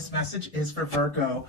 this message is for Virgo.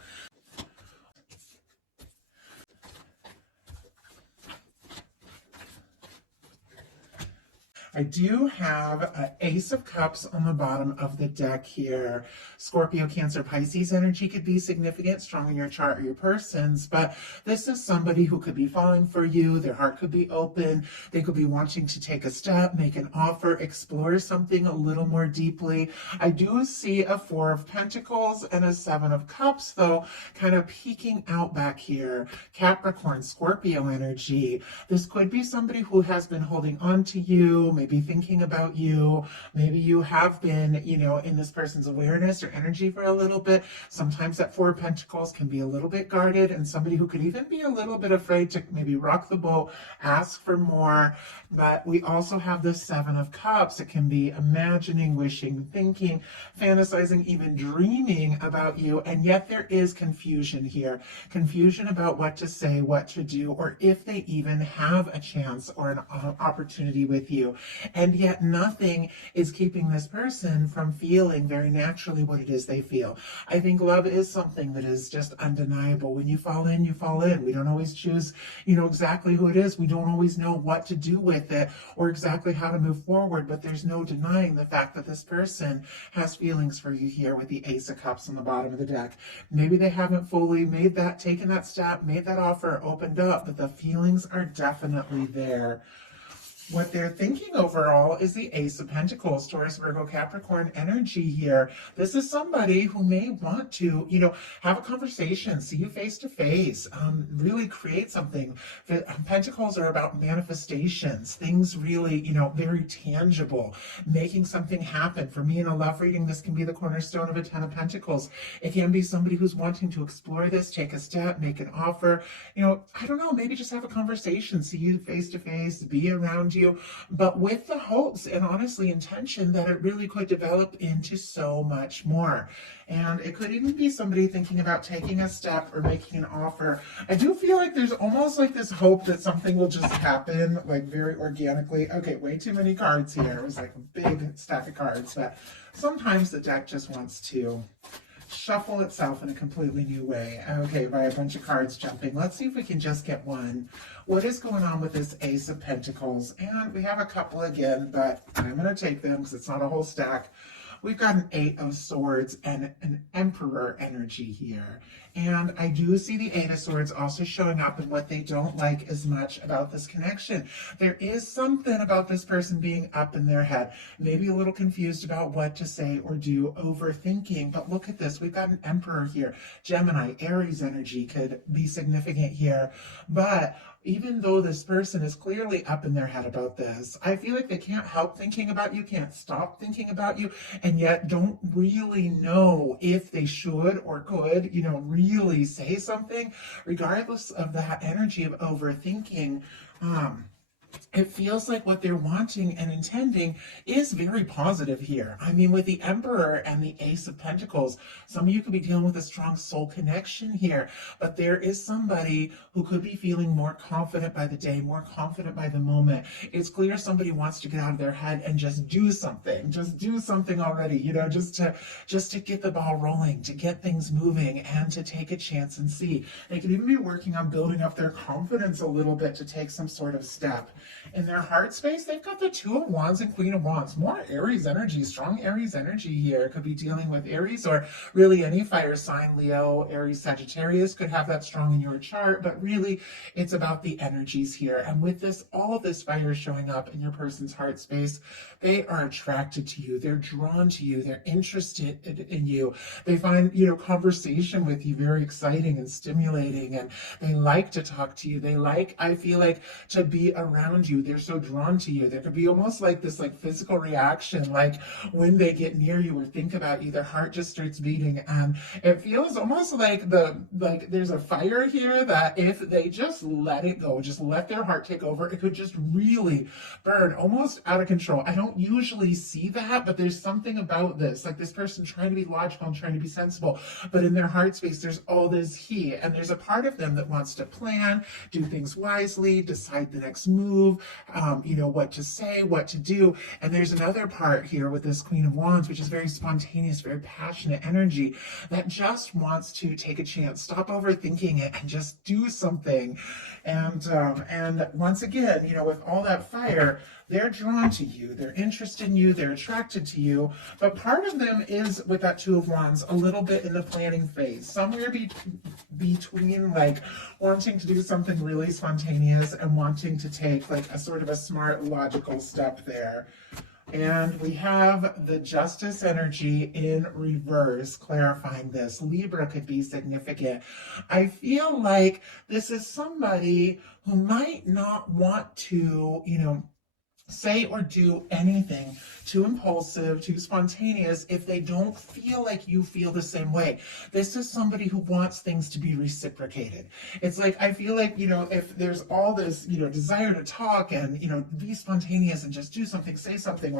I do have an Ace of Cups on the bottom of the deck here. Scorpio, Cancer, Pisces energy could be significant, strong in your chart or your person's, but this is somebody who could be falling for you. Their heart could be open. They could be wanting to take a step, make an offer, explore something a little more deeply. I do see a Four of Pentacles and a Seven of Cups, though, kind of peeking out back here. Capricorn, Scorpio energy. This could be somebody who has been holding on to you, maybe thinking about you. Maybe you have been, in this person's awareness or energy for a little bit. Sometimes that Four of Pentacles can be a little bit guarded, and somebody who could even be a little bit afraid to maybe rock the boat, ask for more. But we also have the Seven of Cups. It can be imagining, wishing, thinking, fantasizing, even dreaming about you. And yet there is confusion here. Confusion about what to say, what to do, or if they even have a chance or an opportunity with you. And yet nothing is keeping this person from feeling very naturally what it is they feel. I think love is something that is just undeniable. When you fall in, you fall in. We don't always choose, exactly who it is. We don't always know what to do with it or exactly how to move forward, but there's no denying the fact that this person has feelings for you here with the Ace of Cups on the bottom of the deck. Maybe they haven't fully taken that step, made that offer, opened up, but the feelings are definitely there. What they're thinking overall is the Ace of Pentacles, Taurus, Virgo, Capricorn energy here. This is somebody who may want to, have a conversation, see you face to face, really create something. The Pentacles are about manifestations, things really, very tangible, making something happen. For me in a love reading, this can be the cornerstone of a Ten of Pentacles. It can be somebody who's wanting to explore this, take a step, make an offer. I don't know, maybe just have a conversation, see you face to face, be around you, but with the hopes and honestly intention that it really could develop into so much more. And it could even be somebody thinking about taking a step or making an offer. I do feel like there's almost like this hope that something will just happen, like very organically. Okay, way too many cards here. It was like a big stack of cards, but sometimes the deck just wants to shuffle itself in a completely new way. Okay, by a bunch of cards jumping. Let's see if we can just get one. What is going on with this Ace of Pentacles? And we have a couple again, but I'm going to take them because it's not a whole stack. We've got an Eight of Swords and an Emperor energy here. And I do see the Eight of Swords also showing up in what they don't like as much about this connection. There is something about this person being up in their head, maybe a little confused about what to say or do, overthinking. But look at this. We've got an Emperor here. Gemini, Aries energy could be significant here. But even though this person is clearly up in their head about this, I feel like they can't help thinking about you, can't stop thinking about you, and yet don't really know if they should or could, really say something, regardless of that energy of overthinking. It feels like what they're wanting and intending is very positive here. I mean, with the Emperor and the Ace of Pentacles, some of you could be dealing with a strong soul connection here, but there is somebody who could be feeling more confident by the day, more confident by the moment. It's clear somebody wants to get out of their head and just do something already, just to get the ball rolling, to get things moving and to take a chance and see. They could even be working on building up their confidence a little bit to take some sort of step. In their heart space, they've got the Two of Wands and Queen of Wands. More Aries energy, strong Aries energy here. Could be dealing with Aries or really any fire sign. Leo, Aries, Sagittarius could have that strong in your chart, but really it's about the energies here. And with this, all of this fire showing up in your person's heart space, they are attracted to you. They're drawn to you. They're interested in you. They find, conversation with you very exciting and stimulating, and they like to talk to you. They like, I feel like, to be around you. They're so drawn to you. There could be almost like this physical reaction, like when they get near you or think about you, their heart just starts beating, and it feels almost like there's a fire here that if they just let it go, just let their heart take over, it could just really burn almost out of control. I don't usually see that, but there's something about this, like this person trying to be logical and trying to be sensible, but in their heart space there's all this heat, and there's a part of them that wants to plan, do things wisely, decide the next move, what to say, what to do. And there's another part here with this Queen of Wands, which is very spontaneous, very passionate energy that just wants to take a chance, stop overthinking it, and just do something. And once again, with all that fire, they're drawn to you, they're interested in you, they're attracted to you. But part of them is, with that Two of Wands, a little bit in the planning phase, somewhere between like wanting to do something really spontaneous and wanting to take like a sort of a smart, logical step there. And we have the Justice energy in reverse, clarifying this. Libra could be significant. I feel like this is somebody who might not want to, say or do anything too impulsive, too spontaneous if they don't feel like you feel the same way. This is somebody who wants things to be reciprocated. It's like, I feel like, if there's all this, desire to talk and, be spontaneous and just do something, say something,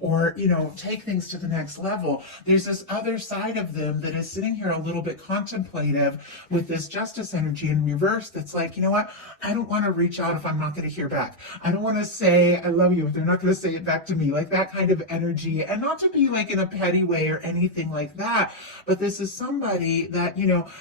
or take things to the next level, there's this other side of them that is sitting here a little bit contemplative with this Justice energy in reverse that's like, you know what? I don't want to reach out if I'm not going to hear back. I don't want to say, I love you if they're not going to say it back to me, like that kind of energy. And not to be like in a petty way or anything like that, but this is somebody that,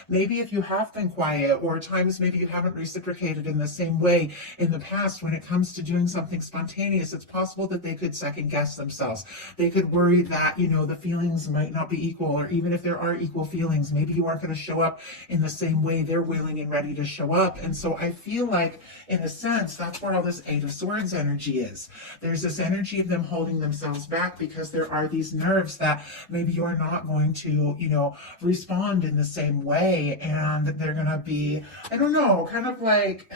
maybe if you have been quiet, or times maybe you haven't reciprocated in the same way in the past when it comes to doing something spontaneous, it's possible that they could second guess themselves. They could worry that, the feelings might not be equal, or even if there are equal feelings, maybe you aren't going to show up in the same way they're willing and ready to show up. And so I feel like, in a sense, that's where all this Eight of Swords energy is. There's this energy of them holding themselves back because there are these nerves that maybe you're not going to, respond in the same way. And they're going to be, I don't know, kind of like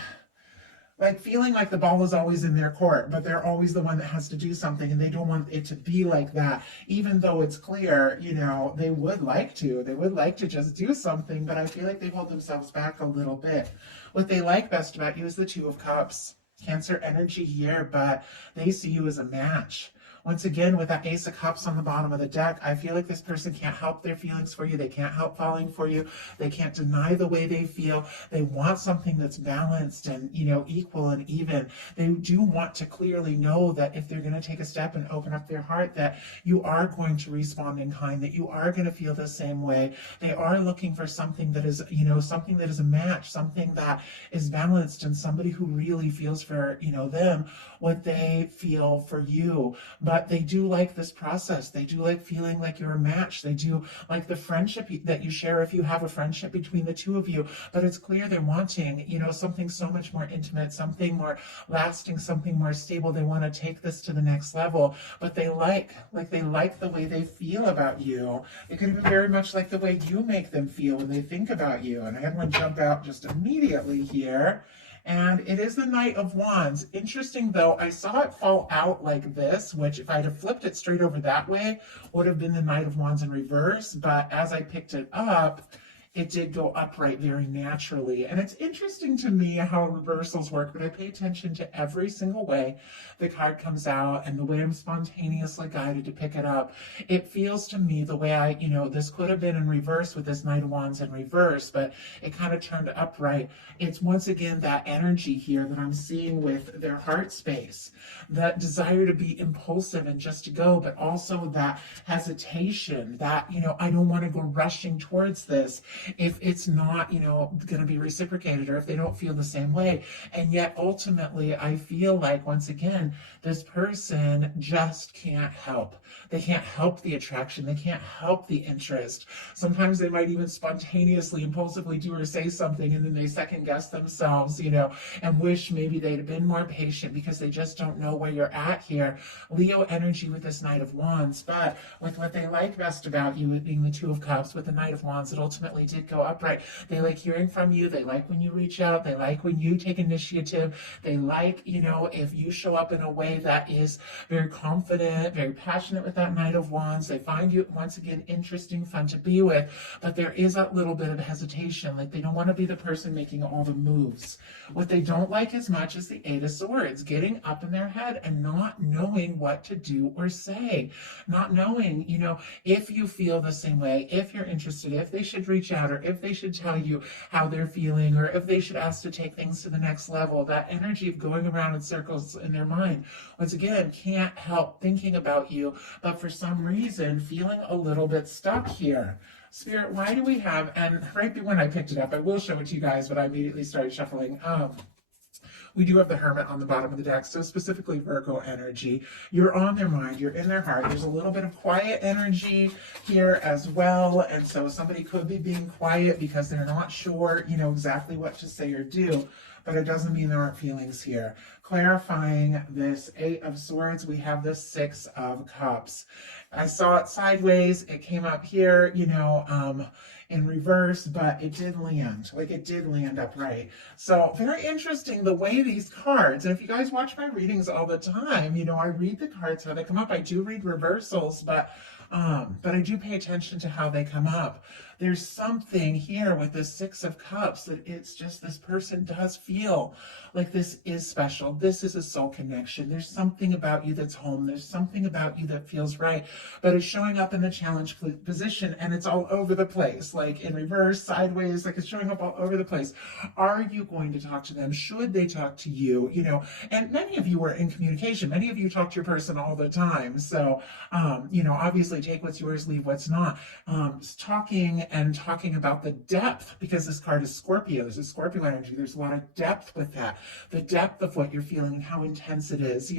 feeling like the ball is always in their court, but they're always the one that has to do something, and they don't want it to be like that, even though it's clear, they would like to just do something, but I feel like they hold themselves back a little bit. What they like best about you is the Two of Cups. Cancer energy here, but they see you as a match. Once again, with that Ace of Cups on the bottom of the deck, I feel like this person can't help their feelings for you. They can't help falling for you. They can't deny the way they feel. They want something that's balanced and, equal and even. They do want to clearly know that if they're going to take a step and open up their heart, that you are going to respond in kind, that you are going to feel the same way. They are looking for something that is, something that is a match, something that is balanced, and somebody who really feels for, them what they feel for you. But they do like this process. They do like feeling like you're a match. They do like the friendship that you share if you have a friendship between the two of you. But it's clear they're wanting, something so much more intimate, something more lasting, something more stable. They want to take this to the next level. But they like the way they feel about you. It could be very much like the way you make them feel when they think about you. And I had one jump out just immediately here. And it is the Knight of Wands. Interesting though, I saw it fall out like this, which if I'd have flipped it straight over that way, would have been the Knight of Wands in reverse. But as I picked it up, it did go upright very naturally. And it's interesting to me how reversals work, but I pay attention to every single way the card comes out and the way I'm spontaneously guided to pick it up. It feels to me the way this could have been in reverse with this Knight of Wands in reverse, but it kind of turned upright. It's once again that energy here that I'm seeing with their heart space, that desire to be impulsive and just to go, but also that hesitation that, I don't want to go rushing towards this if it's not, going to be reciprocated, or if they don't feel the same way. And yet ultimately, I feel like, once again, this person just can't help. They can't help the attraction. They can't help the interest. Sometimes they might even spontaneously, impulsively do or say something, and then they second guess themselves, and wish maybe they'd have been more patient because they just don't know where you're at here. Leo energy with this Knight of Wands, but with what they like best about you, it being the Two of Cups with the Knight of Wands, it ultimately did go upright. They like hearing from you. They like when you reach out. They like when you take initiative. They like, if you show up in a way that is very confident, very passionate with that Knight of Wands. They find you, once again, interesting, fun to be with, but there is a little bit of hesitation. Like they don't want to be the person making all the moves. What they don't like as much is the Eight of Swords, getting up in their head and not knowing what to do or say. Not knowing, if you feel the same way, if you're interested, if they should reach at, or if they should tell you how they're feeling, or if they should ask to take things to the next level. That energy of going around in circles in their mind, once again, can't help thinking about you, but for some reason feeling a little bit stuck here. Spirit, why do we have, and right when I picked it up, I will show it to you guys, but I immediately started shuffling. We do have the Hermit on the bottom of the deck, so specifically Virgo energy. You're on their mind, you're in their heart. There's a little bit of quiet energy here as well, and so somebody could be being quiet because they're not sure, exactly what to say or do, but it doesn't mean there aren't feelings here. Clarifying this Eight of Swords, we have the Six of Cups. I saw it sideways, it came up here, in reverse, but it did land. It did land upright. So very interesting the way these cards, and if you guys watch my readings all the time, I read the cards, how they come up. I do read reversals, but I do pay attention to how they come up. There's something here with the Six of Cups that it's just this person does feel like this is special. This is a soul connection. There's something about you that's home. There's something about you that feels right, but it's showing up in the challenge position, and it's all over the place, like in reverse, sideways, like it's showing up all over the place. Are you going to talk to them? Should they talk to you? And many of you are in communication. Many of you talk to your person all the time. So, obviously take what's yours, leave what's not. Talking about the depth, because this card is Scorpio. There's a Scorpio energy. There's a lot of depth with that. The depth of what you're feeling and how intense it is,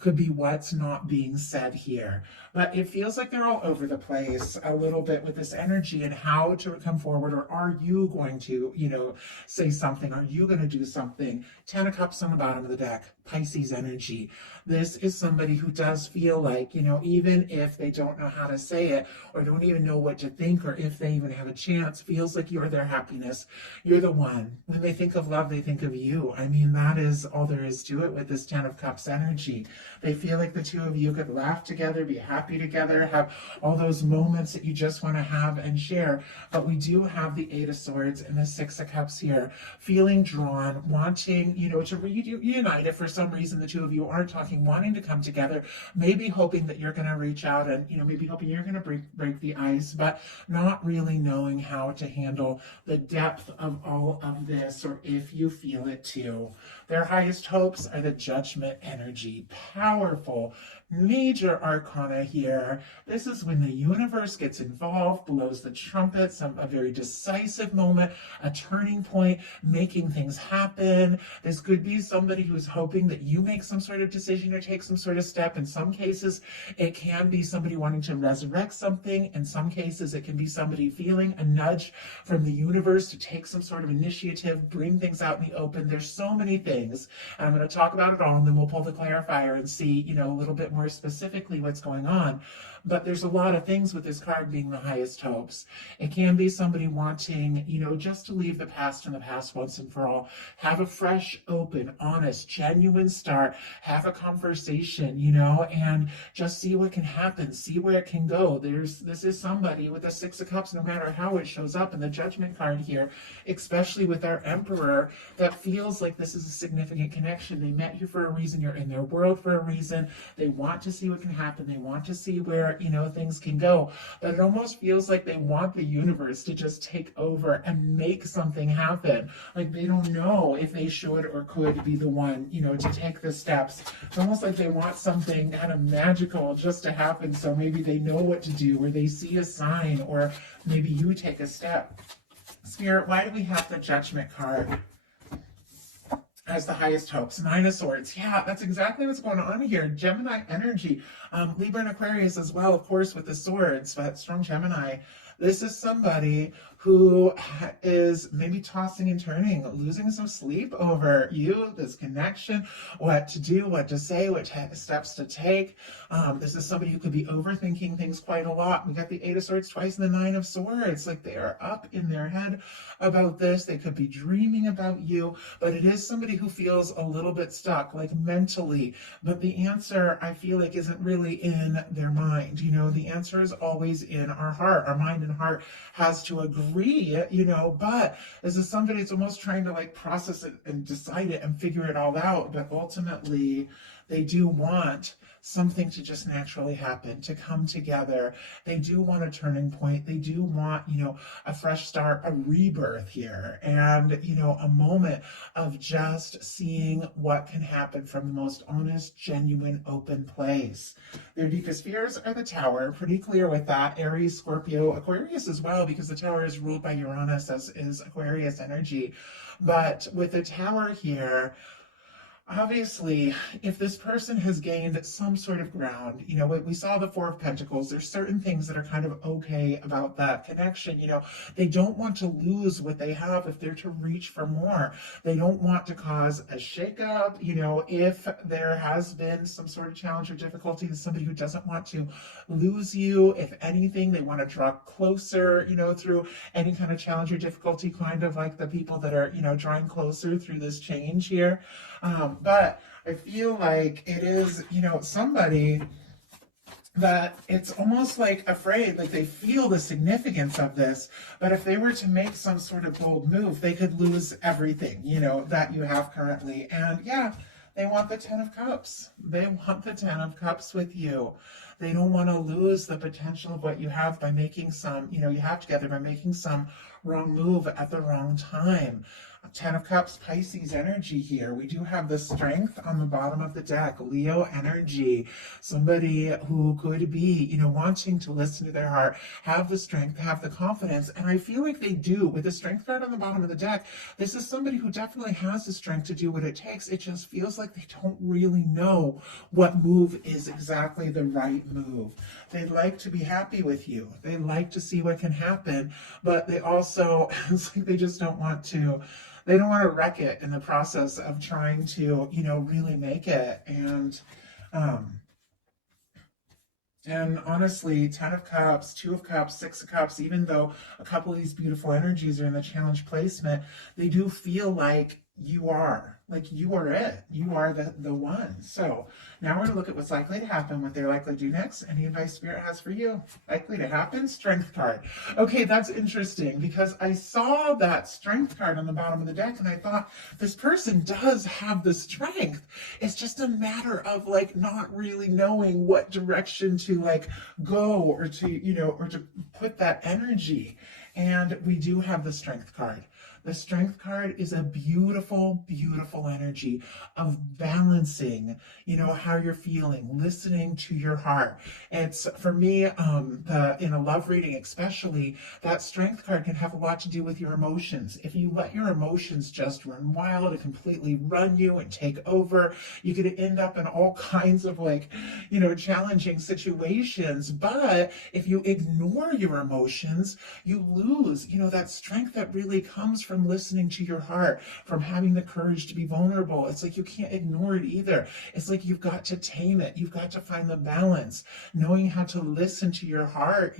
could be what's not being said here. But it feels like they're all over the place a little bit with this energy and how to come forward. Or are you going to, say something? Are you going to do something? Ten of Cups on the bottom of the deck, Pisces energy. This is somebody who does feel like, even if they don't know how to say it or don't even know what to think, or if they even have a chance, feels like you're their happiness. You're the one. When they think of love, they think of you. I mean, that is all there is to it with this Ten of Cups energy. They feel like the two of you could laugh together, be happy together, have all those moments that you just want to have and share. But we do have the Eight of Swords and the Six of Cups here, feeling drawn, wanting, to reunite. If for some reason the two of you aren't talking, wanting to come together, maybe hoping that you're going to reach out and, maybe hoping you're going to break the ice, but not really knowing how to handle the depth of all of this, or if you feel it too. Their highest hopes are the Judgment energy. Powerful, major arcana here. This is when the universe gets involved, blows the trumpets, a very decisive moment, a turning point, making things happen. This could be somebody who's hoping that you make some sort of decision or take some sort of step. In some cases, it can be somebody wanting to resurrect something. In some cases, it can be somebody feeling a nudge from the universe to take some sort of initiative, bring things out in the open. There's so many things. And I'm going to talk about it all, and then we'll pull the clarifier and see, a little bit more specifically what's going on. But there's a lot of things with this card being the highest hopes. It can be somebody wanting, just to leave the past in the past once and for all. Have a fresh, open, honest, genuine start. Have a conversation, and just see what can happen. See where it can go. This is somebody with the Six of Cups, no matter how it shows up in the Judgment card here, especially with our Emperor, that feels like this is a significant connection. They met you for a reason. You're in their world for a reason. They want to see what can happen. They want to see where, things can go. But it almost feels like they want the universe to just take over and make something happen. Like they don't know if they should or could be the one, to take the steps. It's almost like they want something kind of magical just to happen. So maybe they know what to do, or they see a sign, or maybe you take a step. Spirit, why do we have the Judgment card as the highest hopes? Nine of Swords. Yeah, that's exactly what's going on here. Gemini energy. Libra and Aquarius as well, of course, with the swords, but strong Gemini. This is somebody who is maybe tossing and turning, losing some sleep over you, this connection, what to do, what to say, what steps to take. This is somebody who could be overthinking things quite a lot. We got the Eight of Swords twice and the Nine of Swords. Like they are up in their head about this. They could be dreaming about you, but it is somebody who feels a little bit stuck, like mentally. But the answer, I feel like, isn't really in their mind. The answer is always in our heart. Our mind and heart has to agree, but this is somebody that's almost trying to process it and decide it and figure it all out. But ultimately, They do want something to just naturally happen, to come together. They do want a turning point. They do want, a fresh start, a rebirth here, and, a moment of just seeing what can happen from the most honest, genuine, open place. Their deepest fears are the Tower, pretty clear with that. Aries, Scorpio, Aquarius as well, because the Tower is ruled by Uranus, as is Aquarius energy. But with the Tower here, obviously, if this person has gained some sort of ground, we saw the Four of Pentacles, there's certain things that are kind of okay about that connection. They don't want to lose what they have if they're to reach for more. They don't want to cause a shakeup. If there has been some sort of challenge or difficulty, there's somebody who doesn't want to lose you. If anything, they want to draw closer, through any kind of challenge or difficulty, kind of like the people that are, drawing closer through this change here. But I feel like it is, somebody that it's almost like afraid, like they feel the significance of this, but if they were to make some sort of bold move, they could lose everything, that you have currently. And yeah, they want the Ten of Cups. They want the Ten of Cups with you. They don't want to lose the potential of what you have by making some, you have together by making some wrong move at the wrong time. Ten of Cups, Pisces energy here. We do have the Strength on the bottom of the deck, Leo energy. Somebody who could be, wanting to listen to their heart, have the strength, have the confidence. And I feel like they do. With the Strength card on the bottom of the deck, this is somebody who definitely has the strength to do what it takes. It just feels like they don't really know what move is exactly the right move. They like to be happy with you. They like to see what can happen, but they also, it's like they just don't want to. They don't want to wreck it in the process of trying to, really make it. And honestly, Ten of Cups, Two of Cups, Six of Cups, even though a couple of these beautiful energies are in the challenge placement, they do feel like you are it. You are the one. So now we're going to look at what's likely to happen, what they're likely to do next. Any advice Spirit has for you? Likely to happen? Strength card. Okay, that's interesting because I saw that Strength card on the bottom of the deck and I thought this person does have the strength. It's just a matter of not really knowing what direction to go or to, or to put that energy. And we do have the Strength card. The Strength card is a beautiful, beautiful energy of balancing, how you're feeling, listening to your heart. It's, for me, in a love reading especially, that Strength card can have a lot to do with your emotions. If you let your emotions just run wild and completely run you and take over, you could end up in all kinds of challenging situations. But if you ignore your emotions, you lose, that strength that really comes from listening to your heart, from having the courage to be vulnerable. It's like you can't ignore it either. It's like you've got to tame it. You've got to find the balance, knowing how to listen to your heart,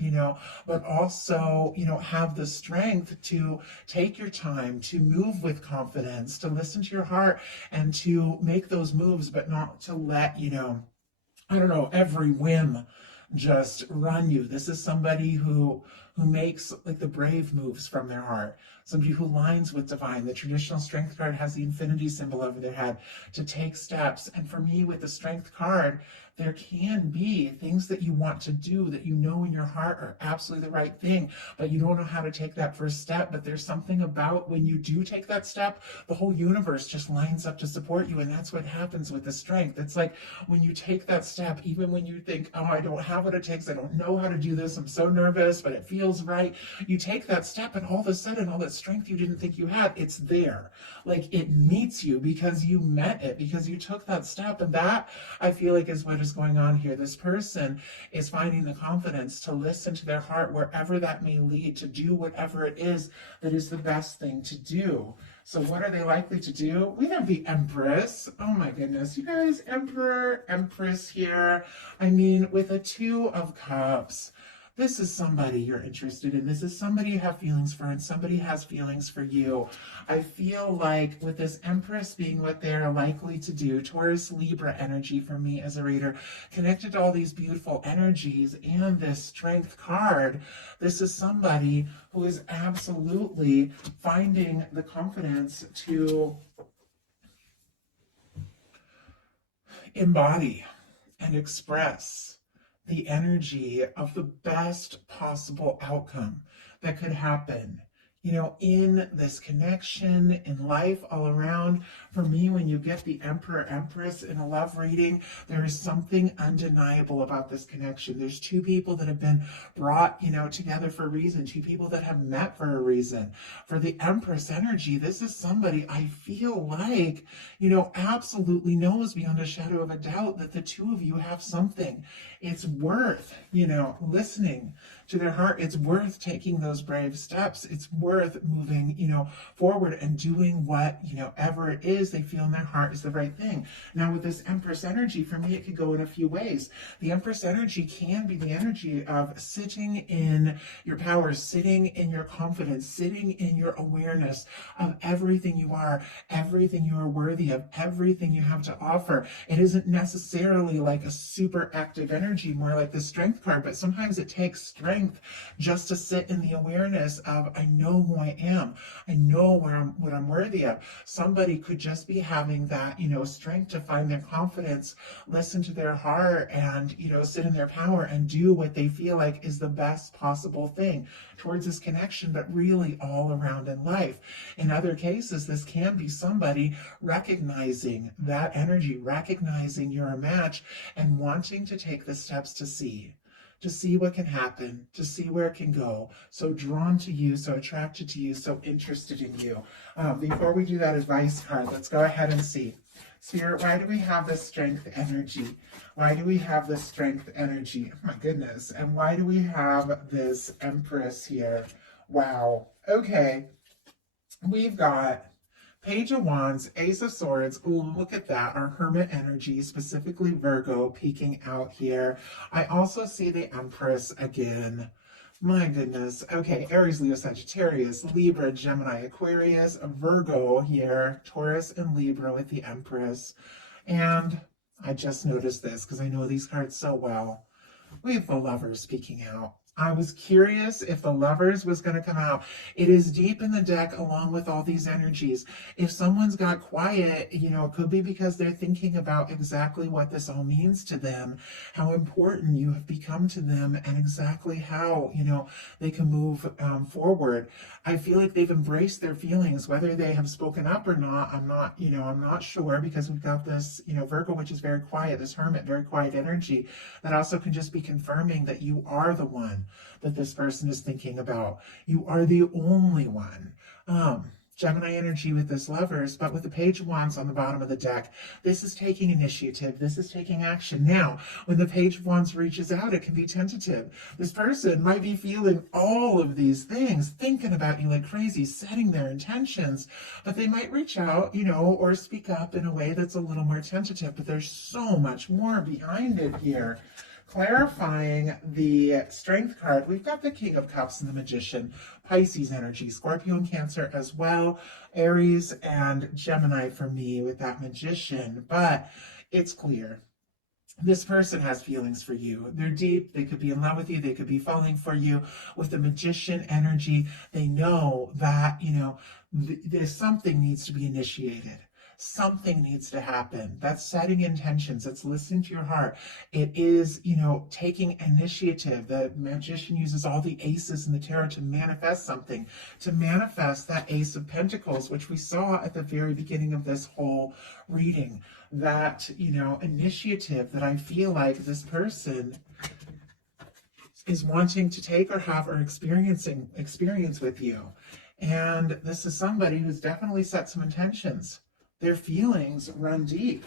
but also, have the strength to take your time, to move with confidence, to listen to your heart and to make those moves, but not to let, every whim just run you. This is somebody who makes the brave moves from their heart, somebody who lines with divine. The traditional Strength card has the infinity symbol over their head to take steps. And for me, with the Strength card, there can be things that you want to do that in your heart are absolutely the right thing, but you don't know how to take that first step. But there's something about when you do take that step, the whole universe just lines up to support you. And that's what happens with the Strength. It's like when you take that step, even when you think, oh, I don't have what it takes, I don't know how to do this, I'm so nervous, but it feels right. You take that step and all of a sudden, all that strength you didn't think you had, it's there. It meets you because you met it, because you took that step. And that, I feel like, is what is going on here. This person is finding the confidence to listen to their heart wherever that may lead, to do whatever it is that is the best thing to do. So what are they likely to do? We have the Empress. Oh my goodness, you guys, Emperor, Empress here. I mean, with a Two of Cups, this is somebody you're interested in. This is somebody you have feelings for, and somebody has feelings for you. I feel like with this Empress being what they're likely to do, Taurus, Libra energy for me as a reader, connected to all these beautiful energies and this Strength card, this is somebody who is absolutely finding the confidence to embody and express the energy of the best possible outcome that could happen, in this connection, in life all around. For me, when you get the Emperor Empress in a love reading, there is something undeniable about this connection. There's two people that have been brought, together for a reason, two people that have met for a reason. For the Empress energy, this is somebody I feel like, absolutely knows beyond a shadow of a doubt that the two of you have something. It's worth, listening to their heart. It's worth taking those brave steps. It's worth moving, forward and doing what, ever it is they feel in their heart is the right thing. Now, with this Empress energy, for me, it could go in a few ways. The Empress energy can be the energy of sitting in your power, sitting in your confidence, sitting in your awareness of everything you are, everything you are worthy of, everything you have to offer. It isn't necessarily like a super active energy, more like the Strength card, but sometimes it takes strength just to sit in the awareness of, I know who I am. I know what I'm worthy of. Somebody could just be having that, strength to find their confidence, listen to their heart, and, sit in their power and do what they feel like is the best possible thing towards this connection, but really all around in life. In other cases, this can be somebody recognizing that energy, recognizing you're a match, and wanting to take the steps to see what can happen, to see where it can go. So drawn to you, so attracted to you, so interested in you. Before we do that advice card, let's go ahead and see. Spirit, why do we have this Strength energy? Why do we have this Strength energy? Oh my goodness. And why do we have this Empress here? Wow. Okay. We've got Page of Wands, Ace of Swords. Ooh, look at that. Our Hermit energy, specifically Virgo, peeking out here. I also see the Empress again. My goodness. Okay, Aries, Leo, Sagittarius, Libra, Gemini, Aquarius, Virgo here, Taurus, and Libra with the Empress. And I just noticed this because I know these cards so well. We have the Lovers speaking out. I was curious if the Lovers was going to come out. It is deep in the deck along with all these energies. If someone's got quiet, it could be because they're thinking about exactly what this all means to them, how important you have become to them, and exactly how, they can move forward. I feel like they've embraced their feelings, whether they have spoken up or not. I'm not sure, because we've got this, Virgo, which is very quiet, this Hermit, very quiet energy that also can just be confirming that you are the one that this person is thinking about. You are the only one. Gemini energy with this Lovers, but with the Page of Wands on the bottom of the deck, this is taking initiative. This is taking action. Now, when the Page of Wands reaches out, it can be tentative. This person might be feeling all of these things, thinking about you like crazy, setting their intentions, but they might reach out, or speak up in a way that's a little more tentative, but there's so much more behind it here. Clarifying the Strength card, we've got the King of Cups and the Magician, Pisces energy, Scorpio and Cancer as well, Aries and Gemini for me with that Magician. But it's clear this person has feelings for you. They're deep. They could be in love with you. They could be falling for you. With the Magician energy, they know that, there's something needs to be initiated. Something needs to happen. That's setting intentions. That's listening to your heart. It is, taking initiative. The Magician uses all the aces in the tarot to manifest something, to manifest that Ace of Pentacles, which we saw at the very beginning of this whole reading. That, initiative that I feel like this person is wanting to take or have or experience with you. And this is somebody who's definitely set some intentions. Their feelings run deep.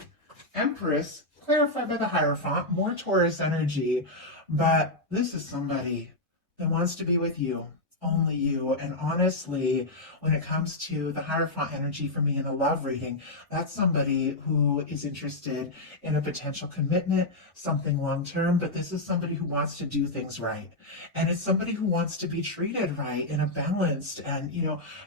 Empress, clarified by the Hierophant, more Taurus energy, but this is somebody that wants to be with you, only you. And honestly, when it comes to the Hierophant energy for me in a love reading, that's somebody who is interested in a potential commitment, something long-term, but this is somebody who wants to do things right. And it's somebody who wants to be treated right in a balanced and,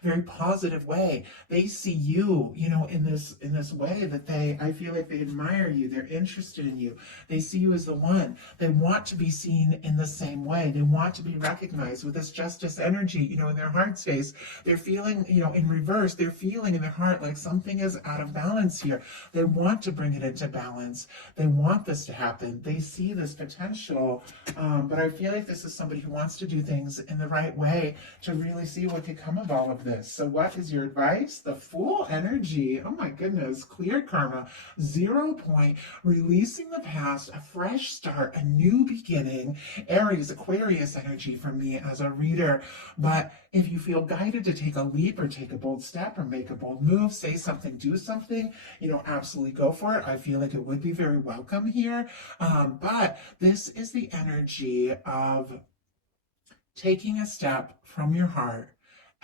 very positive way. They see you, in this way that I feel like they admire you. They're interested in you. They see you as the one. They want to be seen in the same way. They want to be recognized with this Justice energy, in their heart space. They're feeling, in reverse, they're feeling in their heart like something is out of balance here. They want to bring it into balance. They want this to happen. They see this potential. But I feel like this is somebody who wants to do things in the right way to really see what could come of all of this. So what is your advice? The Fool energy. Oh my goodness. Clear karma. 0 point. Releasing the past. A fresh start. A new beginning. Aries, Aquarius energy for me as a reader. But if you feel guided to take a leap or take a bold step or make a bold move, say something, do something, absolutely go for it. I feel like it would be very welcome here. But this is the energy of taking a step from your heart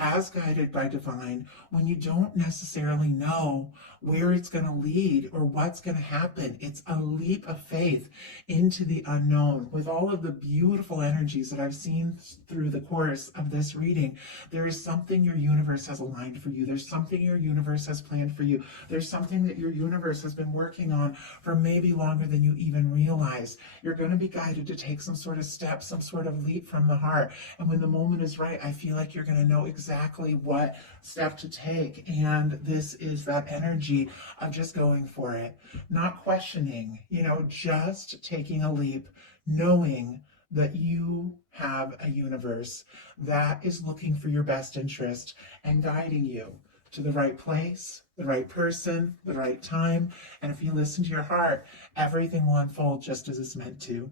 as guided by divine when you don't necessarily know where it's going to lead or what's going to happen. It's a leap of faith into the unknown. With all of the beautiful energies that I've seen through the course of this reading, there is something your universe has aligned for you. There's something your universe has planned for you. There's something that your universe has been working on for maybe longer than you even realize. You're going to be guided to take some sort of step, some sort of leap from the heart. And when the moment is right, I feel like you're going to know exactly what step to take. And this is that energy of just going for it, not questioning, just taking a leap, knowing that you have a universe that is looking for your best interest and guiding you to the right place, the right person, the right time. And if you listen to your heart, everything will unfold just as it's meant to.